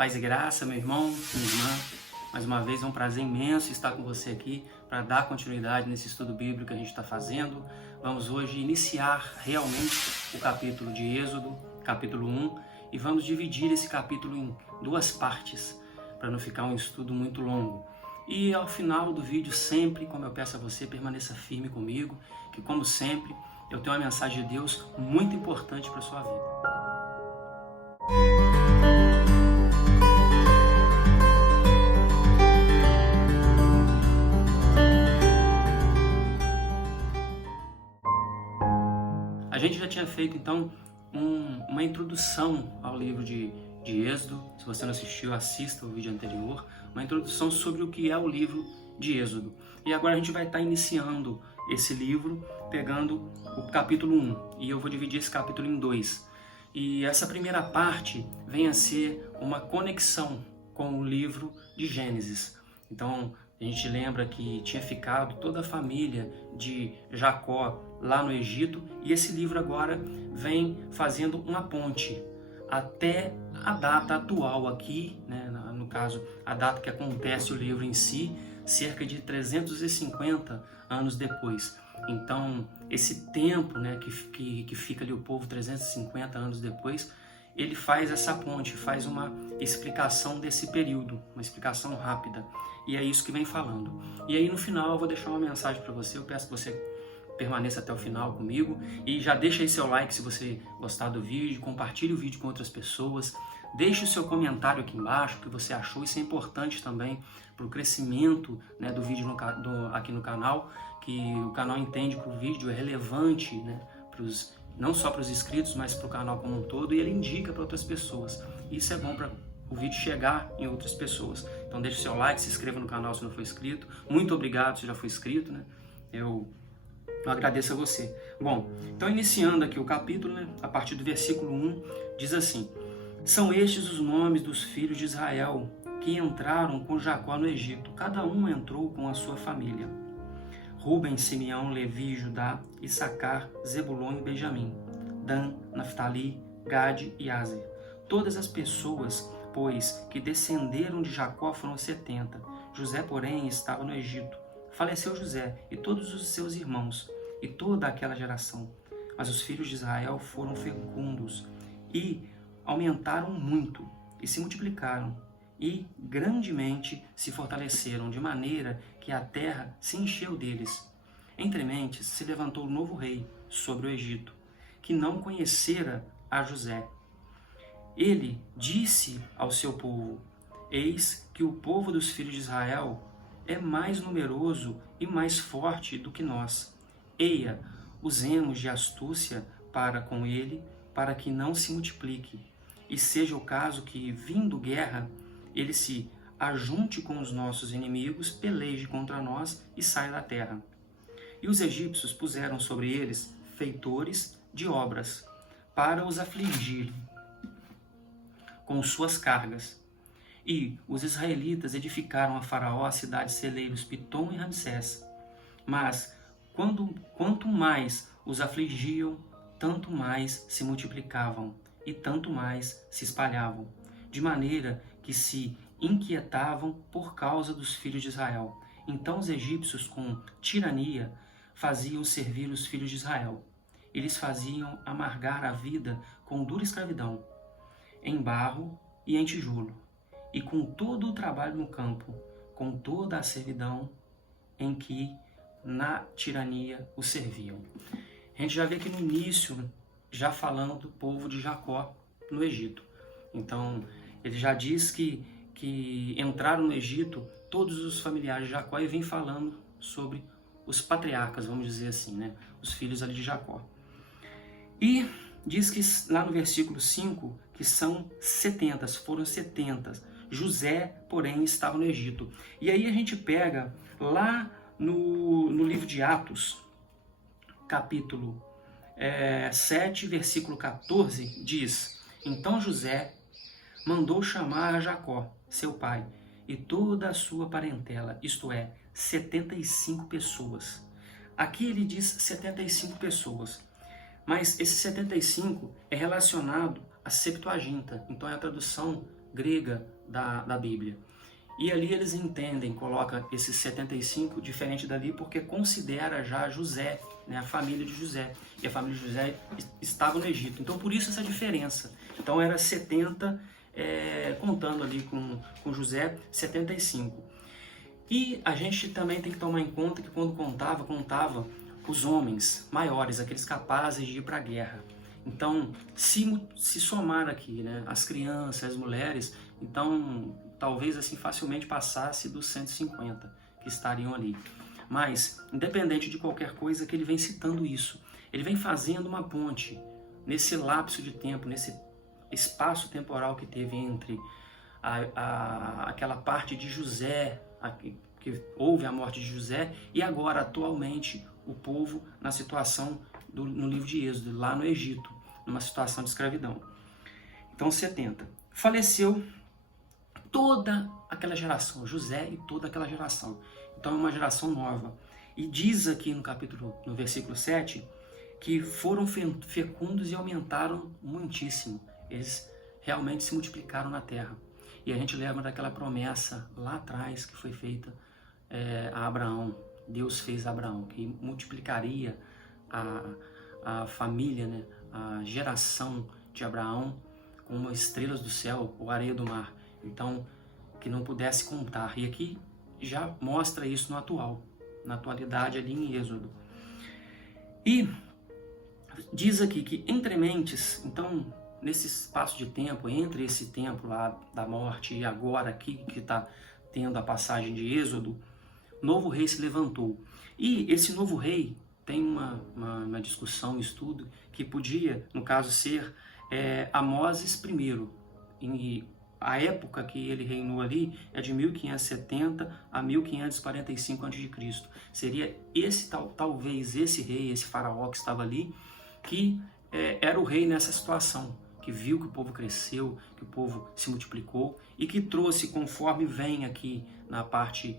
Paz e graça, meu irmão, minha irmã. Mais uma vez é um prazer imenso estar com você aqui para dar continuidade nesse estudo bíblico que a gente está fazendo. Vamos hoje iniciar realmente o capítulo de Êxodo, capítulo 1, e vamos dividir esse capítulo em duas partes, para não ficar um estudo muito longo. E ao final do vídeo, sempre, como eu peço a você, permaneça firme comigo, que como sempre, eu tenho uma mensagem de Deus muito importante para a sua vida. A gente já tinha feito, então, uma introdução ao livro de Êxodo. Se você não assistiu, assista o vídeo anterior. Uma introdução sobre o que é o livro de Êxodo. E agora a gente vai estar iniciando esse livro, pegando o capítulo 1. E eu vou dividir esse capítulo em dois. E essa primeira parte vem a ser uma conexão com o livro de Gênesis. Então, a gente lembra que tinha ficado toda a família de Jacó lá no Egito, e esse livro agora vem fazendo uma ponte até a data atual aqui, né? No caso, a data que acontece o livro em si, cerca de 350 anos depois. Então, esse tempo, né, que fica ali o povo 350 anos depois, ele faz essa ponte, faz uma explicação desse período, uma explicação rápida. E é isso que vem falando. E aí no final eu vou deixar uma mensagem para você, eu peço que você permaneça até o final comigo e já deixa aí seu like se você gostar do vídeo, compartilhe o vídeo com outras pessoas, deixe o seu comentário aqui embaixo, o que você achou, isso é importante também para o crescimento, né, do vídeo aqui no canal, que o canal entende que o vídeo é relevante, né, não só para os inscritos, mas para o canal como um todo, e ele indica para outras pessoas. Isso é bom para o vídeo chegar em outras pessoas. Então deixe o seu like, se inscreva no canal se não for inscrito. Muito obrigado se já foi inscrito, né? Eu agradeço a você. Bom, então iniciando aqui o capítulo, né, a partir do versículo 1, diz assim: São estes os nomes dos filhos de Israel que entraram com Jacó no Egito. Cada um entrou com a sua família. Ruben, Simeão, Levi, Judá, Issacar, Zebulon e Benjamim, Dan, Naftali, Gade e Aser. Todas as pessoas, pois, que descenderam de Jacó foram 70. José, porém, estava no Egito. Faleceu José e todos os seus irmãos e toda aquela geração. Mas os filhos de Israel foram fecundos e aumentaram muito e se multiplicaram e grandemente se fortaleceram, de maneira que a terra se encheu deles. Entre mentes se levantou um novo rei sobre o Egito, que não conhecera a José. Ele disse ao seu povo: Eis que o povo dos filhos de Israel é mais numeroso e mais forte do que nós. Eia, usemos de astúcia para com ele, para que não se multiplique, e seja o caso que, vindo guerra, ele se ajunte com os nossos inimigos, peleje contra nós e saia da terra. E os egípcios puseram sobre eles feitores de obras, para os afligir com suas cargas. E os israelitas edificaram a Faraó a cidade celeiros Pitom e Ramsés. Mas, quanto mais os afligiam, tanto mais se multiplicavam, e tanto mais se espalhavam, de maneira que se inquietavam por causa dos filhos de Israel. Então os egípcios, com tirania, faziam servir os filhos de Israel. Eles faziam amargar a vida com dura escravidão, em barro e em tijolo, e com todo o trabalho no campo, com toda a servidão em que na tirania os serviam. A gente já vê aqui no início, já falando do povo de Jacó no Egito. Então, ele já diz que entraram no Egito todos os familiares de Jacó, e vem falando sobre os patriarcas, vamos dizer assim, né? Os filhos ali de Jacó. E diz que lá no versículo 5, que são 70, foram 70. José, porém, estava no Egito. E aí a gente pega lá no livro de Atos, capítulo 7, versículo 14, diz: Então José mandou chamar a Jacó, seu pai, e toda a sua parentela, isto é, 75 pessoas. Aqui ele diz 75 pessoas, mas esse 75 é relacionado à Septuaginta, então é a tradução grega da Bíblia. E ali eles entendem, coloca esses 75 diferente dali, porque considera já José, né, a família de José. E a família de José estava no Egito. Então, por isso essa diferença. Então, era 70, contando ali com José, 75. E a gente também tem que tomar em conta que quando contava os homens maiores, aqueles capazes de ir para a guerra. Então, se somar aqui, né, as crianças, as mulheres, então talvez assim facilmente passasse dos 150 que estariam ali. Mas, independente de qualquer coisa, que ele vem citando isso. Ele vem fazendo uma ponte nesse lapso de tempo, nesse espaço temporal que teve entre aquela parte de José, que houve a morte de José, e agora, atualmente, o povo na situação no livro de Êxodo, lá no Egito, numa situação de escravidão. Então, 70. Faleceu toda aquela geração, José e toda aquela geração. Então, é uma geração nova. E diz aqui no versículo 7, que foram fecundos e aumentaram muitíssimo. Eles realmente se multiplicaram na terra. E a gente lembra daquela promessa lá atrás que foi feita a Abraão. Deus fez a Abraão, que multiplicaria a família, né, a geração de Abraão como estrelas do céu ou areia do mar. Então, que não pudesse contar. E aqui já mostra isso na atualidade ali em Êxodo. E diz aqui que entre mentes, então, nesse espaço de tempo, entre esse tempo lá da morte e agora aqui que está tendo a passagem de Êxodo, novo rei se levantou. E esse novo rei tem uma discussão, um estudo, que podia, no caso, ser Amós I. E a época que ele reinou ali é de 1570 a 1545 a.C. Seria talvez esse rei, esse faraó que estava ali, que era o rei nessa situação, que viu que o povo cresceu, que o povo se multiplicou e que trouxe, conforme vem aqui na parte,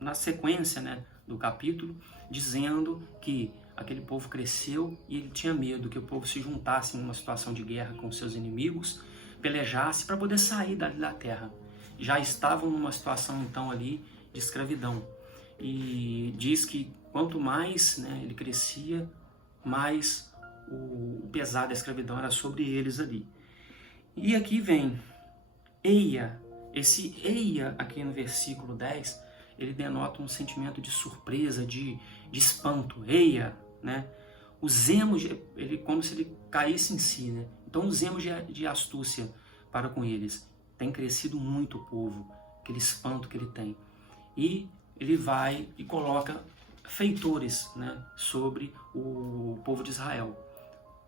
na sequência, né, do capítulo, dizendo que aquele povo cresceu e ele tinha medo que o povo se juntasse em uma situação de guerra com seus inimigos, pelejasse para poder sair dali da terra. Já estavam numa situação então ali de escravidão. E diz que quanto mais, né, ele crescia, mais o pesar da escravidão era sobre eles ali. E aqui vem Eia. Esse Eia aqui no versículo 10, ele denota um sentimento de surpresa, de espanto. Eia, né? Os emos, ele como se ele caísse em si, né? Então os emos de astúcia para com eles. Tem crescido muito o povo, aquele espanto que ele tem. E ele vai e coloca feitores, né, sobre o povo de Israel,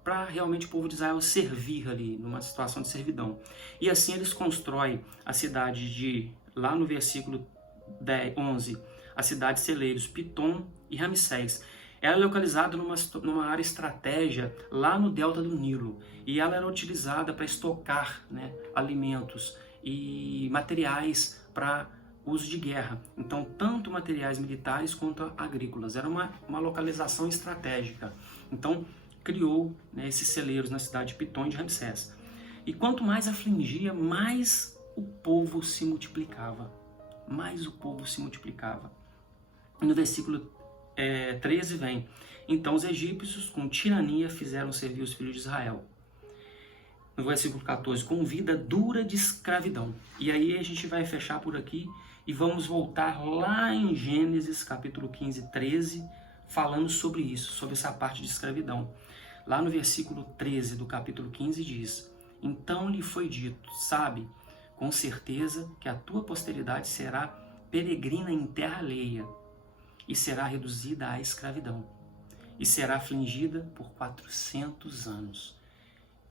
para realmente o povo de Israel servir ali, numa situação de servidão. E assim eles constroem a cidade de, lá no versículo 11, a cidade de celeiros, Pitom e Ramsés. Ela é localizada numa área estratégica lá no delta do Nilo, e ela era utilizada para estocar, né, alimentos e materiais para uso de guerra. Então, tanto materiais militares quanto agrícolas. Era uma localização estratégica. Então, criou, né, esses celeiros na cidade de Pitom e de Ramsés. E quanto mais afligia, mais o povo se multiplicava. Mais o povo se multiplicava. E no versículo 13 vem: então os egípcios com tirania fizeram servir os filhos de Israel. No versículo 14, com vida dura de escravidão. E aí a gente vai fechar por aqui e vamos voltar lá em Gênesis capítulo 15, 13, falando sobre isso, sobre essa parte de escravidão. Lá no versículo 13 do capítulo 15 diz: então lhe foi dito, sabe, com certeza que a tua posteridade será peregrina em terra alheia, e será reduzida à escravidão, e será afligida por 400 anos.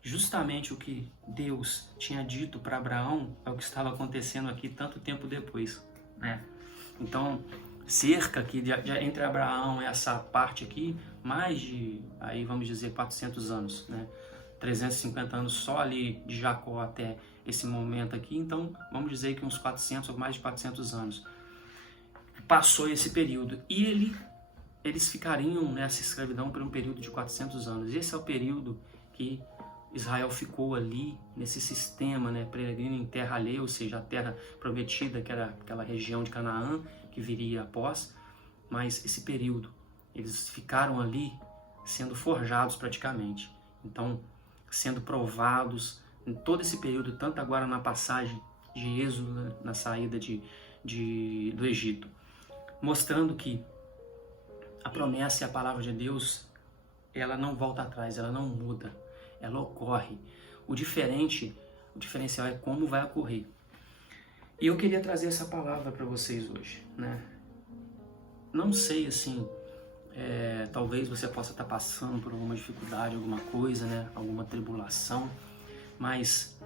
Justamente o que Deus tinha dito para Abraão é o que estava acontecendo aqui tanto tempo depois, né? Então, cerca aqui entre Abraão e essa parte aqui, mais de, aí vamos dizer, 400 anos, né? 350 anos só ali de Jacó até esse momento aqui, então vamos dizer que uns 400 ou mais de 400 anos. Passou esse período e eles ficariam nessa escravidão por um período de 400 anos. Esse é o período que Israel ficou ali nesse sistema, né, peregrino em terra alheia, ou seja, a terra prometida, que era aquela região de Canaã, que viria após, mas esse período, eles ficaram ali sendo forjados praticamente. Então, sendo provados em todo esse período, tanto agora na passagem de Êxodo, né, na saída do Egito, mostrando que a promessa e a palavra de Deus, ela não volta atrás, ela não muda, ela ocorre. O diferencial é como vai ocorrer. E eu queria trazer essa palavra para vocês hoje, né? Não sei, assim, talvez você possa estar passando por alguma dificuldade, alguma coisa, né? Alguma tribulação, mas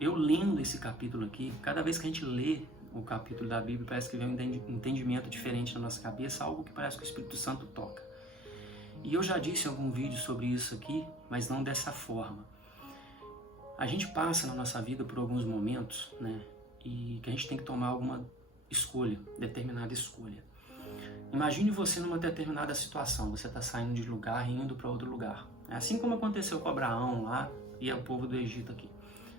eu lendo esse capítulo aqui, cada vez que a gente lê o capítulo da Bíblia, parece que vem um entendimento diferente na nossa cabeça, algo que parece que o Espírito Santo toca. E eu já disse em algum vídeo sobre isso aqui, mas não dessa forma. A gente passa na nossa vida por alguns momentos, né? E que a gente tem que tomar alguma escolha, determinada escolha. Imagine você numa determinada situação, você está saindo de lugar e indo para outro lugar. É assim como aconteceu com Abraão lá e o povo do Egito aqui.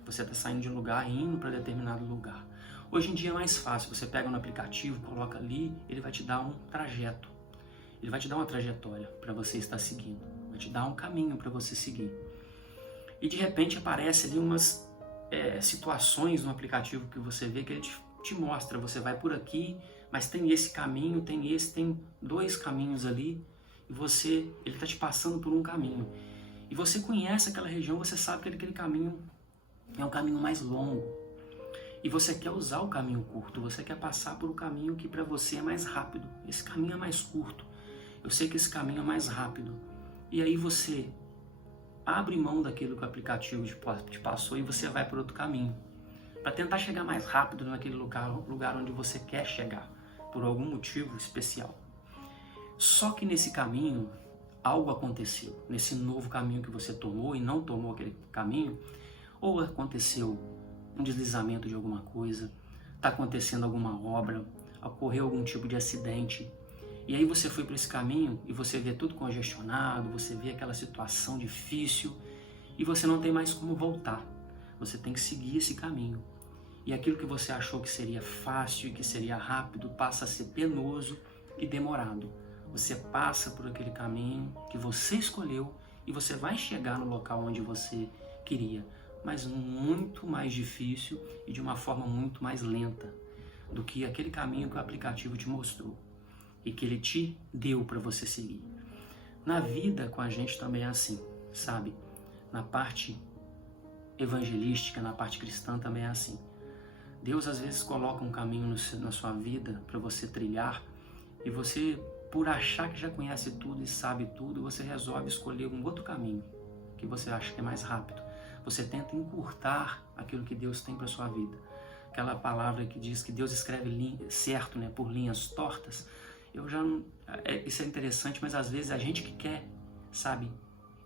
Você está saindo de um lugar e indo para determinado lugar. Hoje em dia é mais fácil, você pega no aplicativo, coloca ali, ele vai te dar um trajeto. Ele vai te dar uma trajetória para você estar seguindo. Vai te dar um caminho para você seguir. E de repente aparece ali umas situações no aplicativo que você vê que ele te mostra. Você vai por aqui, mas tem esse caminho, tem dois caminhos ali. E ele está te passando por um caminho. E você conhece aquela região, você sabe que aquele caminho é um caminho mais longo. E você quer usar o caminho curto, você quer passar por um caminho que para você é mais rápido. Esse caminho é mais curto. Eu sei que esse caminho é mais rápido. E aí você abre mão daquilo que o aplicativo te passou e você vai por outro caminho. Para tentar chegar mais rápido naquele lugar onde você quer chegar, por algum motivo especial. Só que nesse caminho, algo aconteceu. Nesse novo caminho que você tomou e não tomou aquele caminho, ou aconteceu um deslizamento de alguma coisa, está acontecendo alguma obra, ocorreu algum tipo de acidente, e aí você foi para esse caminho e você vê tudo congestionado, você vê aquela situação difícil e você não tem mais como voltar. Você tem que seguir esse caminho. E aquilo que você achou que seria fácil e que seria rápido passa a ser penoso e demorado. Você passa por aquele caminho que você escolheu e você vai chegar no local onde você queria, mas muito mais difícil e de uma forma muito mais lenta do que aquele caminho que o aplicativo te mostrou e que ele te deu para você seguir. Na vida com a gente também é assim, sabe? Na parte evangelística, na parte cristã também é assim. Deus às vezes coloca um caminho na sua vida para você trilhar e você, por achar que já conhece tudo e sabe tudo, você resolve escolher um outro caminho que você acha que é mais rápido. Você tenta encurtar aquilo que Deus tem para sua vida. Aquela palavra que diz que Deus escreve certo, né, por linhas tortas. Isso é interessante, mas às vezes a gente que quer, sabe,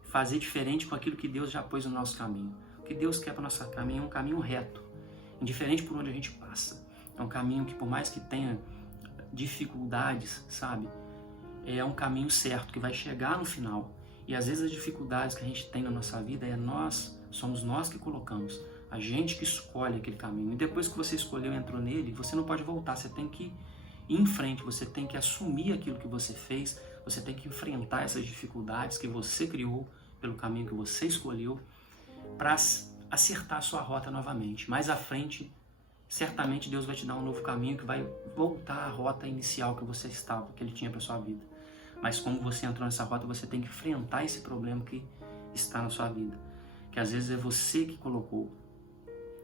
fazer diferente com aquilo que Deus já pôs no nosso caminho. O que Deus quer para o nosso caminho é um caminho reto, indiferente por onde a gente passa. É um caminho que, por mais que tenha dificuldades, sabe, é um caminho certo, que vai chegar no final. E às vezes as dificuldades que a gente tem na nossa vida somos nós que colocamos, a gente que escolhe aquele caminho. E depois que você escolheu e entrou nele, você não pode voltar, você tem que ir em frente, você tem que assumir aquilo que você fez, você tem que enfrentar essas dificuldades que você criou pelo caminho que você escolheu para acertar a sua rota novamente. Mais à frente, certamente Deus vai te dar um novo caminho que vai voltar à rota inicial que você estava, que Ele tinha para sua vida. Mas como você entrou nessa rota, você tem que enfrentar esse problema que está na sua vida, que às vezes é você que colocou.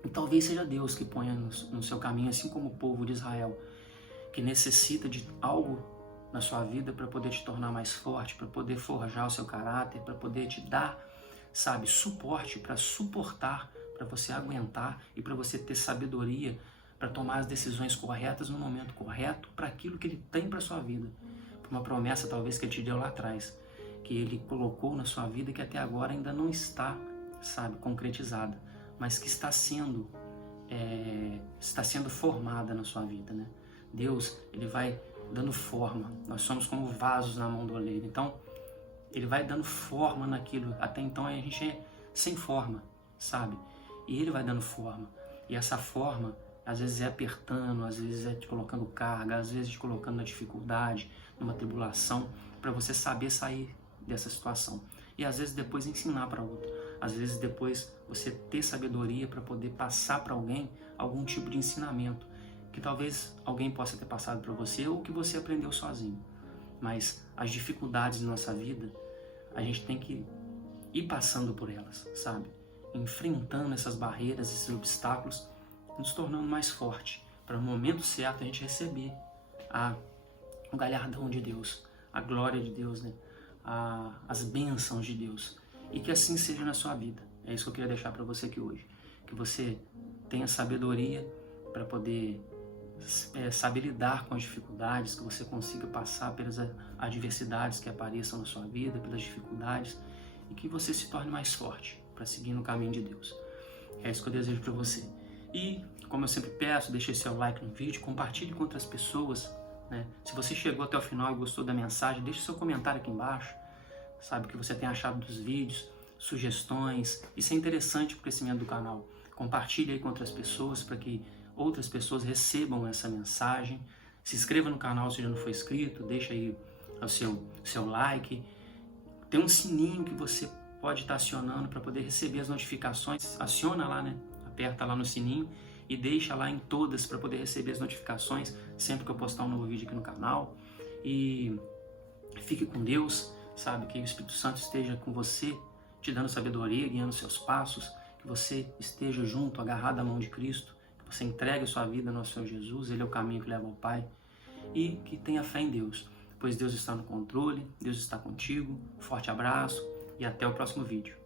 E talvez seja Deus que ponha no seu caminho, assim como o povo de Israel, que necessita de algo na sua vida para poder te tornar mais forte, para poder forjar o seu caráter, para poder te dar, sabe, suporte, para suportar, para você aguentar e para você ter sabedoria para tomar as decisões corretas no momento correto para aquilo que Ele tem para sua vida. Por uma promessa talvez que Ele te deu lá atrás, que Ele colocou na sua vida e que até agora ainda não está, sabe, concretizada, mas que está sendo formada na sua vida, né? Deus, Ele vai dando forma. Nós somos como vasos na mão do oleiro. Então, Ele vai dando forma naquilo. Até então, a gente sem forma, sabe? E Ele vai dando forma. E essa forma, às vezes é apertando, às vezes é te colocando carga, às vezes te colocando na dificuldade, numa tribulação, para você saber sair dessa situação. E às vezes depois ensinar para outro. Às vezes depois você ter sabedoria para poder passar para alguém algum tipo de ensinamento que talvez alguém possa ter passado para você ou que você aprendeu sozinho. Mas as dificuldades na nossa vida, a gente tem que ir passando por elas, sabe? Enfrentando essas barreiras, esses obstáculos, nos tornando mais forte, para no momento certo a gente receber o galardão de Deus, a glória de Deus, né? As bênçãos de Deus. E que assim seja na sua vida. É isso que eu queria deixar para você aqui hoje. Que você tenha sabedoria para poder saber lidar com as dificuldades, que você consiga passar pelas adversidades que apareçam na sua vida, pelas dificuldades, e que você se torne mais forte para seguir no caminho de Deus. É isso que eu desejo para você. E, como eu sempre peço, deixe seu like no vídeo, compartilhe com outras pessoas, né? Se você chegou até o final e gostou da mensagem, deixe seu comentário aqui embaixo, sabe, o que você tem achado dos vídeos, sugestões. Isso é interessante para o crescimento do canal. Compartilhe aí com outras pessoas para que outras pessoas recebam essa mensagem. Se inscreva no canal se já não for inscrito, deixa aí o seu like. Tem um sininho que você pode estar acionando para poder receber as notificações. Aciona lá, né? Aperta lá no sininho e deixa lá em todas para poder receber as notificações sempre que eu postar um novo vídeo aqui no canal. E fique com Deus, sabe? Que o Espírito Santo esteja com você, te dando sabedoria, guiando seus passos, que você esteja junto, agarrado à mão de Cristo, que você entregue a sua vida ao nosso Senhor Jesus, Ele é o caminho que leva ao Pai, e que tenha fé em Deus, pois Deus está no controle, Deus está contigo. Forte abraço e até o próximo vídeo.